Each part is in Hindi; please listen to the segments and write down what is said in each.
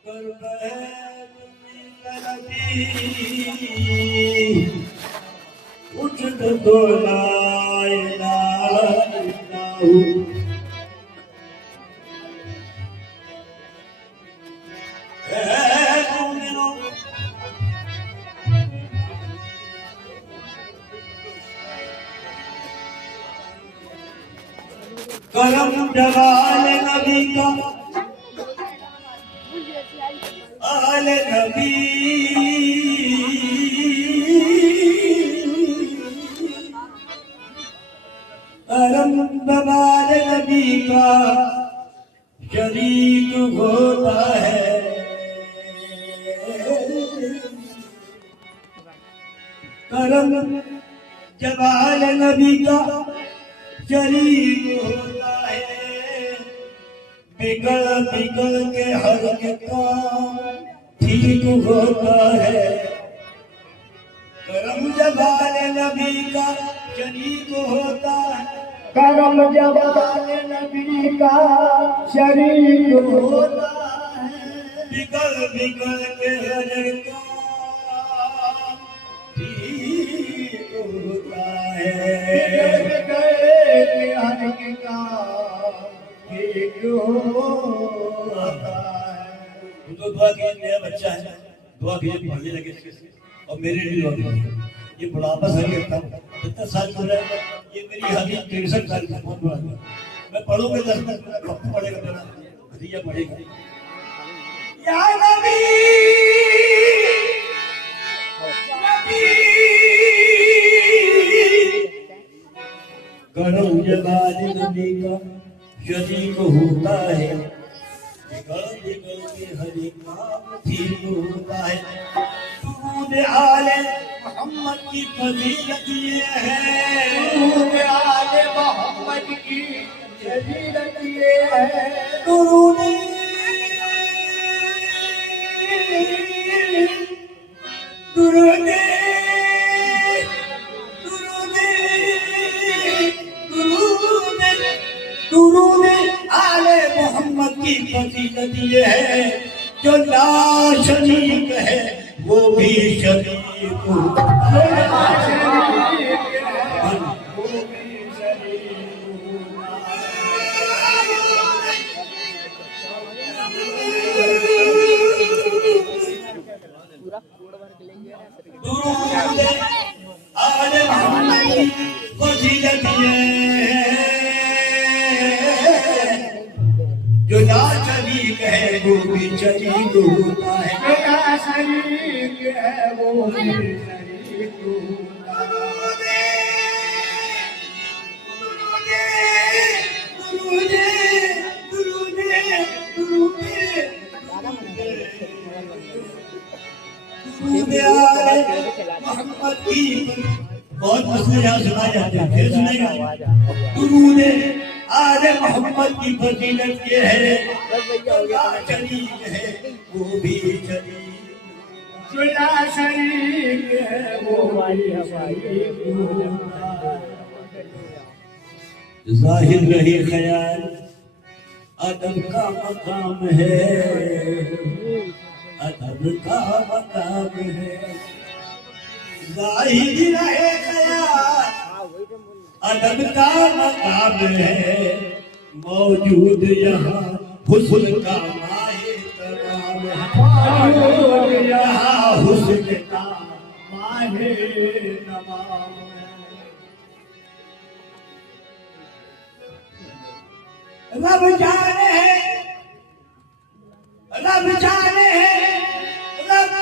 उठ तो लाइला करम जवाल नबी का आल नबी करम जवाल नबी का शरीक होता है। करम जवाल नबी का शरीक होता है। बिगड़ बिगड़ के हर काम ठीक होता है। करम जवाल नबी का शरीक होता है। करम जवाल नबी का शरीक होता है। बिगड़ बिगड़ के हर काम ठीक होता है। तो दुआ कीजिए, मेरा बच्चा है, दुआ कीजिए पढ़ने लगे और मेरे लिए दुआ कीजिए। ये बुढ़ापा सही रहता है, 70 साल हो रहा है, ये मेरी हदीस 63 साल की बहुत बुरा है। मैं पढ़ूंगा 10 मिनट, पप्पू पढ़ेगा, मेरा भतीजा पढ़ेगा। या नबी करम जवाल नबी का शरीक होता है। बिगड़ बिगड़ के हर काम ठीक होता है। दुरूद आले मोहम्मद की फजीलत ये है। दुरूद आले मोहम्मद की फजीलत ये है। दुरूद दुरूद दुरूद आले मोहम्मद की फजीलत ये है। जो ला शरीक है वो भी शरीक आले मोहम्मद की फजीलत ये जो ला शरीक है वो भी शरीक होता है। मेरा शरीक है वो भी शरीक होता है। मोहम्मद की बहुत मसले यहाँ सुनाए जाते हैं, फिर सुनेगा। दुरूद आले मोहम्मद की फजीलत ये है। शरीक है वो भी शरीक, जुला शरीक है वो शरीक होता है। जाहिर रही ख्याल अदब का मकाम है। अदब का मकाम है। जाहिर रहे ख्याल अदब का मकाम है। मौजूद यहाँ हुस्न का माहे तमाम है। मौजूद यहाँ हुस्न का माहे तमाम है। रब जाने है, रब जाने है, रब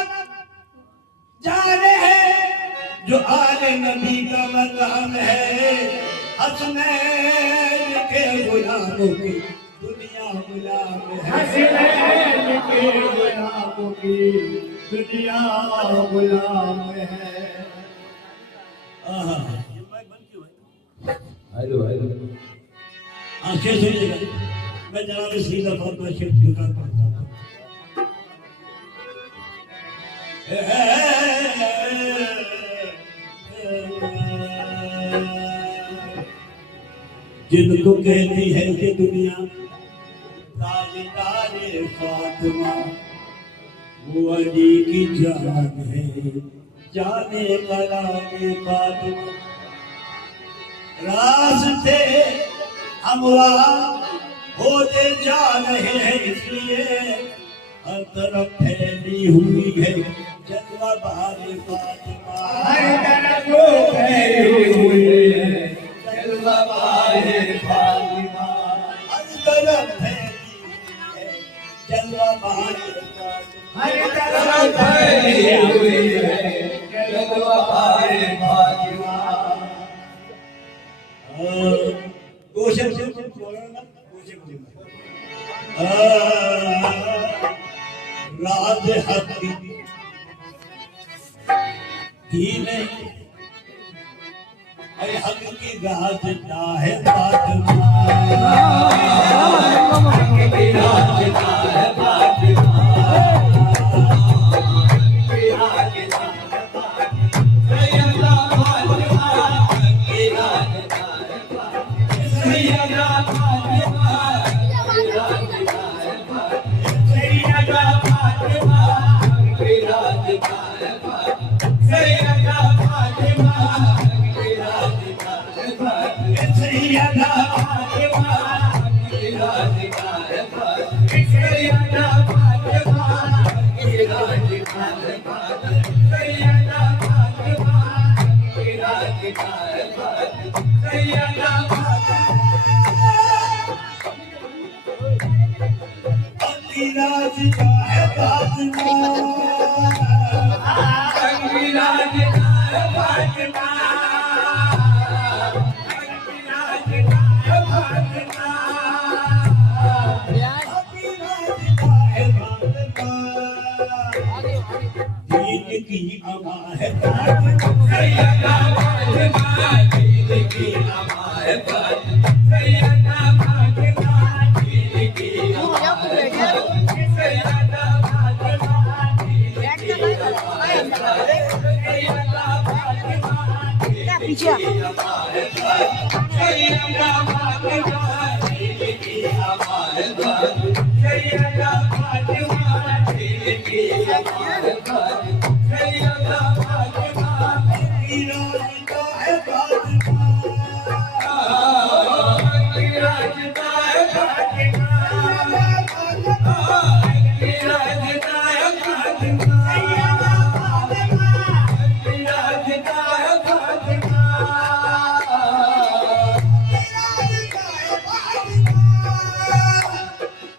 जाने है जो आले नबी का मकाम है। हसनैन के गुलामों की दुनिया गुलाम है। हसनैन के गुलामों की दुनिया गुलाम है। हेलो हेलो, आंखें सुनिएगा, मैं जनाब सीधा फरमा शेख दुकान पढ़ता हूँ। जिनको कहती है कि दुनिया ताजदारे फातिमा, वो अली की जान है, जाने वाला के बाद रास्ते हमवार होते जा रहे हैं, इसलिए हर तरफ फैली हुई है जलवा बहारे फातिमा। हर तरफ फैली हुई है जलवा बहारे फातिमा। हर तरफ फैली हुई है जलवा बहारे फातिमा। हर तरफ फैली हुई है जलवा बहारे फातिमा। गोशे राज हक दीने अरे हक की राज ना है फातिमा। हक की राज ना है फातिमा। हक की राज ना है फातिमा। सैयदा फातिमा हक की राज ना है फातिमा। सैयदा फातिमा हक की राज ना है फातिमा। सैयदा फातिमा हक की राज ना है फातिमा। सैयदा फातिमा हक की राज ना है फातिमा। सैयदा फातिमा हक की राज ना है फातिमा। सैयदा फातिमा हक की राज ना है फातिमा। सैयदा फातिमा हक की राज ना है फातिमा। सैयदा हक की राज ना है फातिमा। हक की राज ना है फातिमा। हक की राज ना है फातिमा। दीन की अमा है फातिमा। सैयदा फातिमा दीन की अमा है फातिमा। सैयदा फातिमा दीन की अमा है फातिमा। सैयदा फातिमा दीन की अमा है फातिमा। सैयदा फातिमा दीन की अमा है फातिमा। सैयदा फातिमा दीन की अमा है फातिमा। सैयदा फातिमा दीन की अमा है फातिमा। सैयदा फातिमा की राज ना है फातिमा। की राज ना है फातिमा। की राज ना है फातिमा। सैयदा फातिमा की राज ना है फातिमा।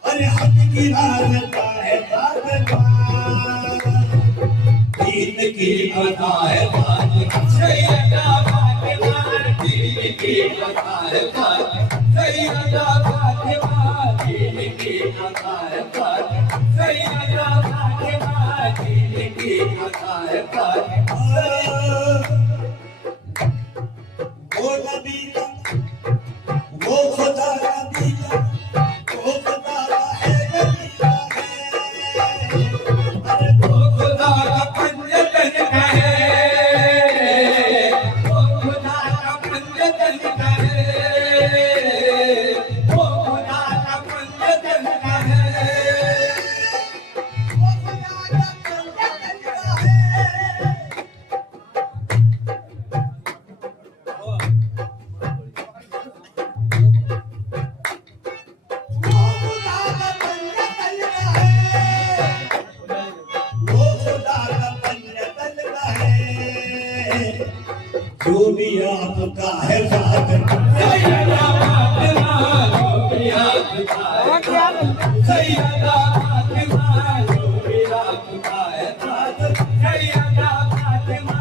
अरे हक की राज ना है फातिमा। दीन की अमा है फातिमा। सैयदा फातिमा दीन की अमा है फातिमा। सैयदा फातिमा दीन की अमा है फातिमा। सैयदा फातिमा दीन की अमा है फातिमा। वो नबी का वो खुदा नबी का वो खुदा का है नबी का है। अरे वो खुदा का पंजतन का है। वो खुदा का पंजतन का है। वो खुदा का पंजतन का है। वो खुदा का पंजतन का है। वो खुदा का पंजतन का है। वो खुदा का पंजतन का है। जो भी आपका है फातिमा। सैयदा फातिमा जो भी आपका है फातिमा। सैयदा फातिमा जो भी आपका है फातिमा। सैयदा फातिमा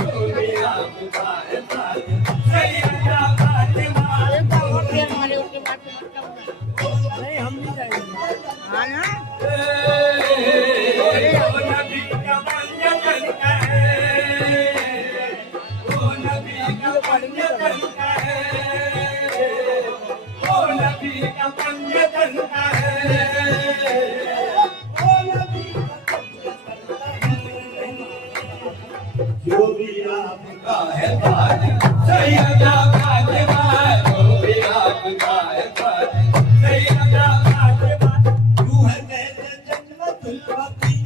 जो भी आपका है फातिमा। सैयदा फातिमा नहीं हम नहीं जाएंगे हाँ ना वो नबी का पंजतन का है। वो नबी का पंजतन का है। वो नबी का पंजतन का है। वो नबी का पंजतन का है। जो भी आपका है फातिमा। सैयदा फातिमा जो भी आपका है फातिमा। सैयदा फातिमा तू है जन्नतुल बकी।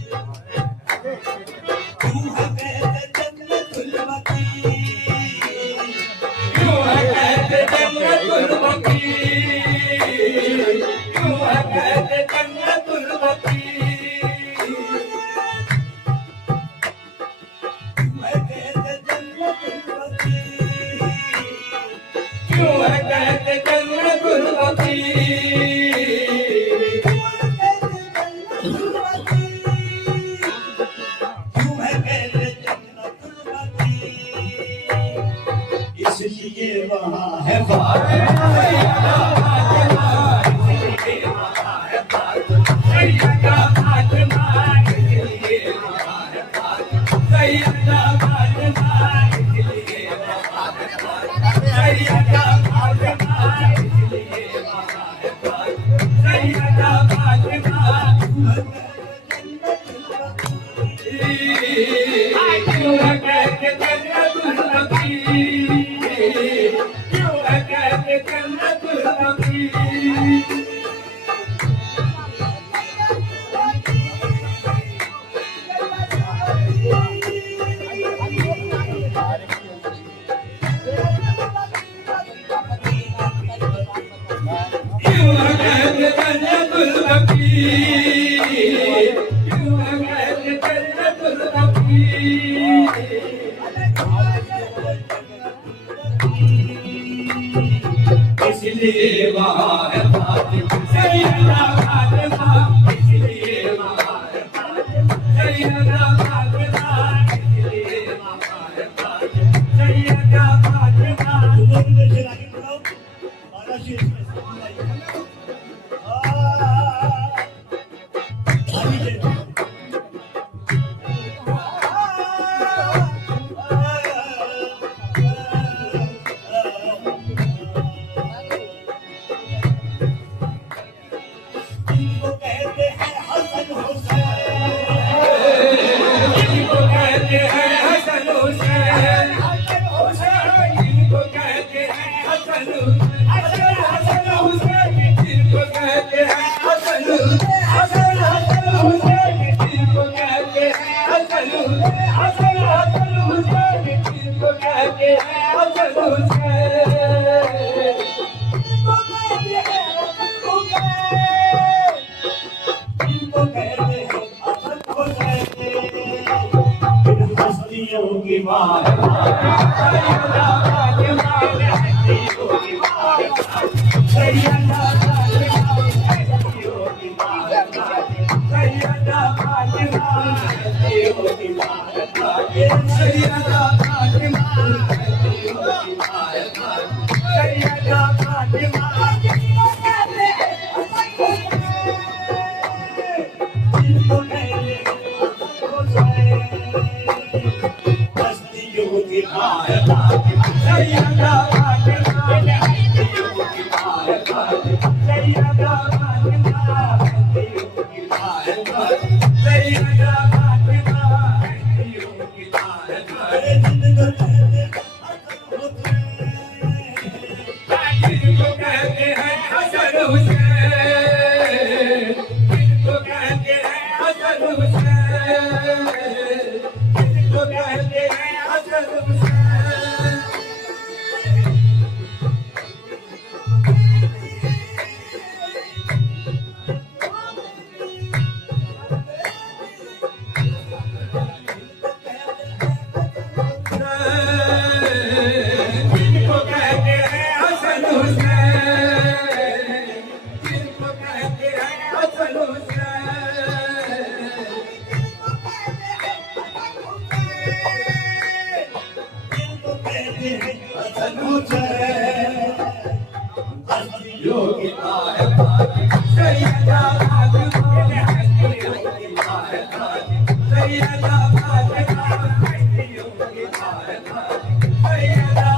क्यों है कहते जन्नतुल बकी, इसलिए वहाँ है इसलिए वहाँ है सैयदा फातिमा, इसलिए वहाँ है सैयदा फातिमा, इसलिए वहाँ है सैयदा फातिमा। की माँ सैयदा फातिमा, हस्तियों की माँ सैयदा फातिमा, हस्तियों की माँ सैयदा फातिमा, हस्तियों की माँ सैयदा फातिमा, हस्तियों की माँ सैयदा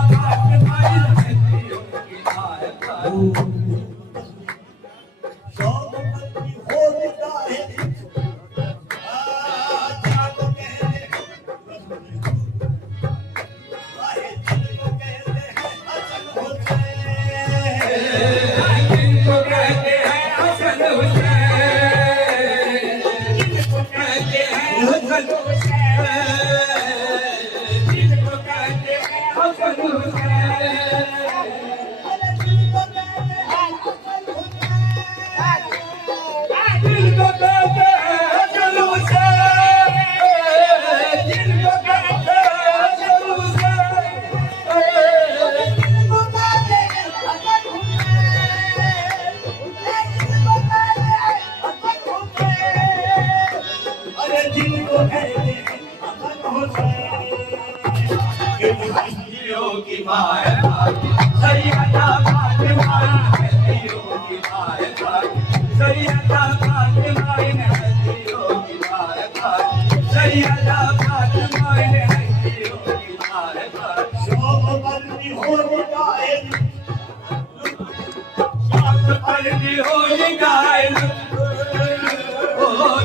फातिमा। कहते हैं हसन हुसैन। इन हस्तियों की माँ है भागी सैयदा फातिमा, हस्तियों की माँ है भागी सैयदा फातिमा, इन हस्तियों की माँ है भागी सैयदा फातिमा, इन हस्तियों की माँ है भागी। शौक बंदी हो निगाहे, शौक बंदी हो निगाहे, ओ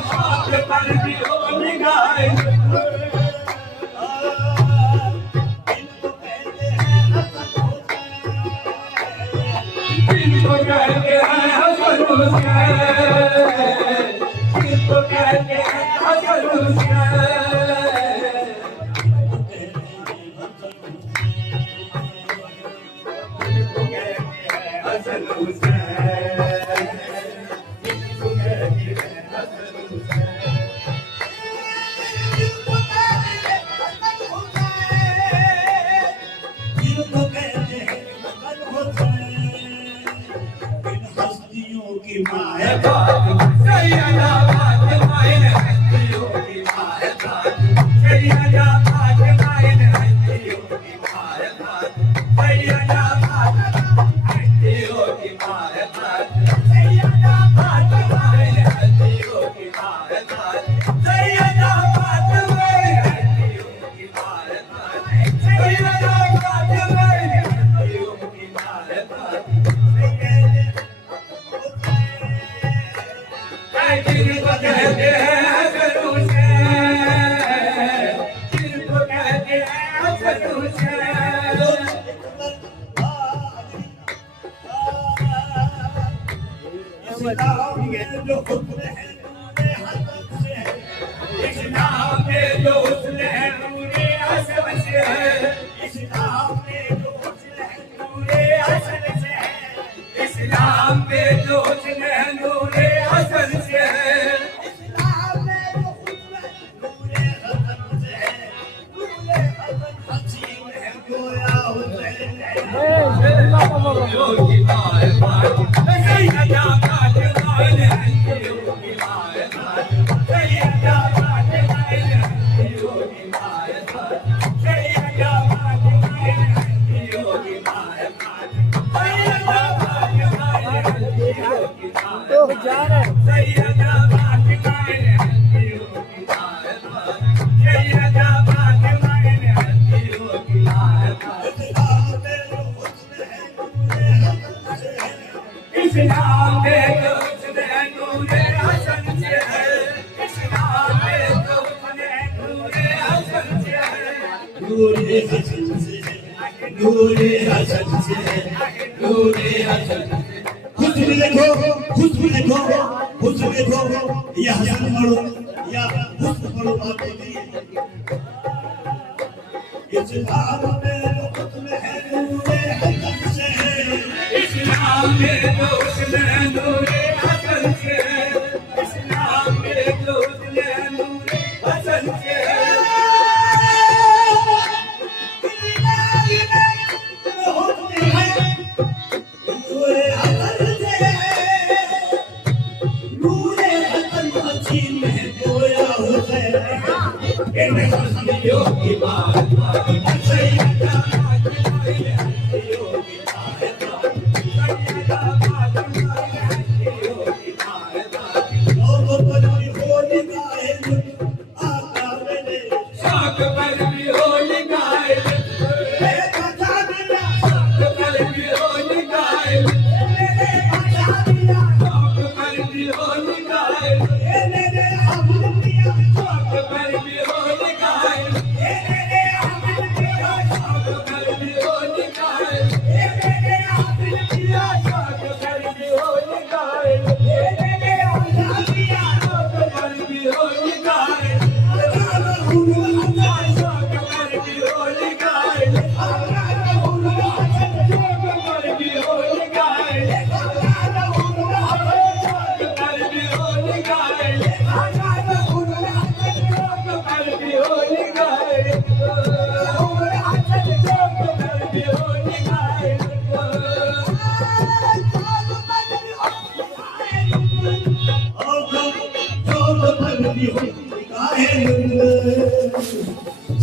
शौक बंदी हो निगाहे। इनको कहते हैं हसन हुसैन, इनको कहते हैं हसन हुसैन, इनको कहते हैं हसन हुसैन। हसन हुसैन, इनको कहते हैं हसन हुसैन। इनको कहते हैं हसन हुसैन। इन हस्तियों की माँ है फातिमा सैयदा फातिमा, इन हस्तियों की माँ है फातिमा सैयदा फातिमा, इन हस्तियों की माँ है फातिमा सैयदा फातिमा, हस्तियों की माँ है फातिमा सैयदा फातिमा, इन हस्तियों की माँ है फातिमा सैयदा फातिमा, इन हस्तियों की माँ है फातिमा सैयदा फातिमा, इन हस्तियों की माँ है फातिमा। जिनको कहते हैं हसन हुसैन, जिनको कहते हैं हसन हुसैन। इस्लाम में जो हुस्न है नूरे हसन से है, इस्लाम में जो हुस्न है नूरे हसन से है, इस्लाम में जो हुस्न है नूरे हसन से है, इस्लाम में जो हुस्न है नूरे हसन से है, इस्लाम में जो हुस्न है नूरे हसन से है, नूरे हसन हसीन है गोया हुसैन है। योगी माए फातिमा सैयदा फातिमा, इन हस्तियों की माँ है फातिमा सैयदा फातिमा, इन हस्तियों की माँ है फातिमा सैयदा फातिमा, इन हस्तियों की माँ है फातिमा सैयदा फातिमा, इन हस्तियों की माँ है सैयदा फातिमा, इन हस्तियों की माँ है सैयदा फातिमा, इन हस्तियों की माँ है। इस्लाम में जो हुस्न है नूरे हसन से है, इस्लाम में जो हुस्न है नूरे हसन से है, नूरे हसन से है, नूरे हसन से है, नूरे हसन से। हुस्न देखो, हुस्न देखो, हुस्न देखो, ये हसन पढ़ो या हुस्न पढ़ो बात नहीं है। इस्लाम में जो हुस्न है नूरे हसन से है, इस्लाम में जो हुस्न है नूरे हसन से है, इस्लाम में जो हुस्न है नूरे हसन से है। नूरे हसन से है, नूरे हसन हसीन है गोया हुसैन है। इन हस्तियों की माँ है फातिमा सैयदा फातिमा, इन हस्तियों की माँ है फातिमा सैयदा फातिमा, इन हस्तियों की माँ है फातिमा। लोगों पर भी हो निगाहे आका मेरे, शौक पर भी हो निगाहे, बता दिया शौक पर भी हो निगाहे, मेरे बता दिया शौक पर भी हो निगाहे, मेरे अमर दिया शौक पर भी हो निगाहे, मेरे अमर दिया शौक पर भी हो निगाहे, मेरे अमर दिया शौक पर भी हो निगाहे, मेरे अमर दिया शौक पर भी हो निगाहे, शौक पर भी हो निगाहे, आए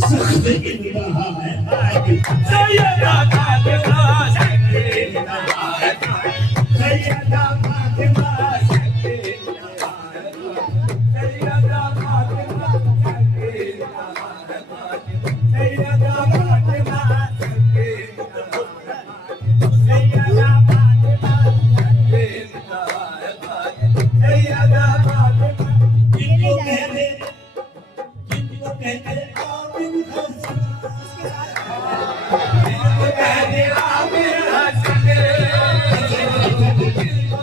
सख्त इंतहा है आज सैयदा फातिमा सबके इंतहा है सैयदा फातिमा सबके इंतहा है सैयदा फातिमा सबके इंतहा है सैयदा फातिमा सबके इंतहा है सैयदा फातिमा सबके इंतहा है सैयदा फातिमा जिनको कहते आमिर हसन जिनको कहते आमिर हसन जिनको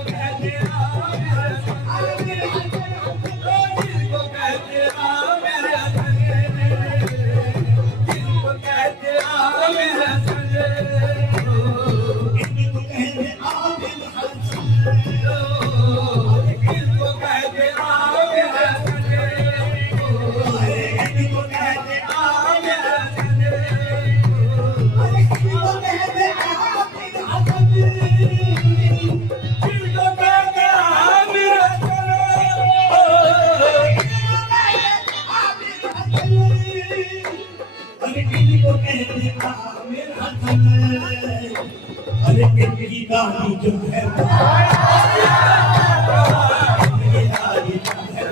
कहते आमिर हसन जिनको कहते आमिर हसन जिनको कहते आमिर हसन इनको कहते आमिर हसन जिनको कहते आमिर हसन इनको कहते आमिर हसन जिनको कहते आमिर हसन अरे इनको कहते आमिर हसन अरे इनकी गाड़ी जो है इनकी गाड़ी जो है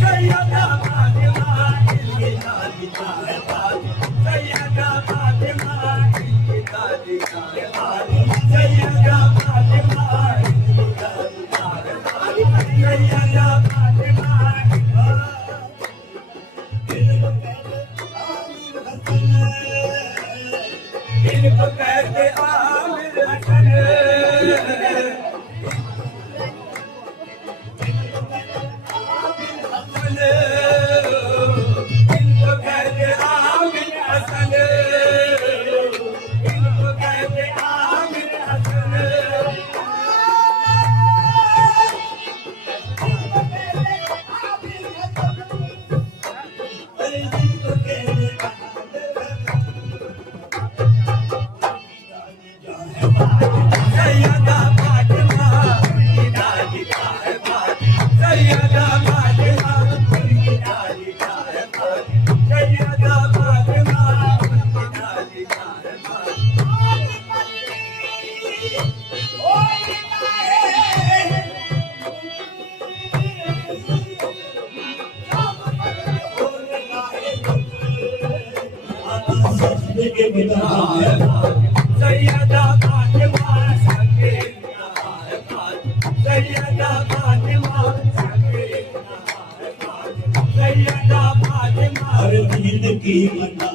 सैयदा फातिमा इनकी गाड़ी जो है सैयदा फातिमा इनकी दादी का है सैयदा फातिमा इनकी दादी का है सैयदा फातिमा इनको कहते आमिर हसन इनको कहते आमिर हसन इनको कहते आमिर हसन इनको कहते आमिर हसन अरे जिनको कहते सैयदा फातिमा इनकी दादी का है सैयदा फातिमा इनकी दादी का है सैयदा फातिमा इनकी दादी का है के बिना सैयदा फातिमा सबके इंतहा है सैयदा फातिमा सबके इंतहा है सैयदा फातिमा हर दिन की मना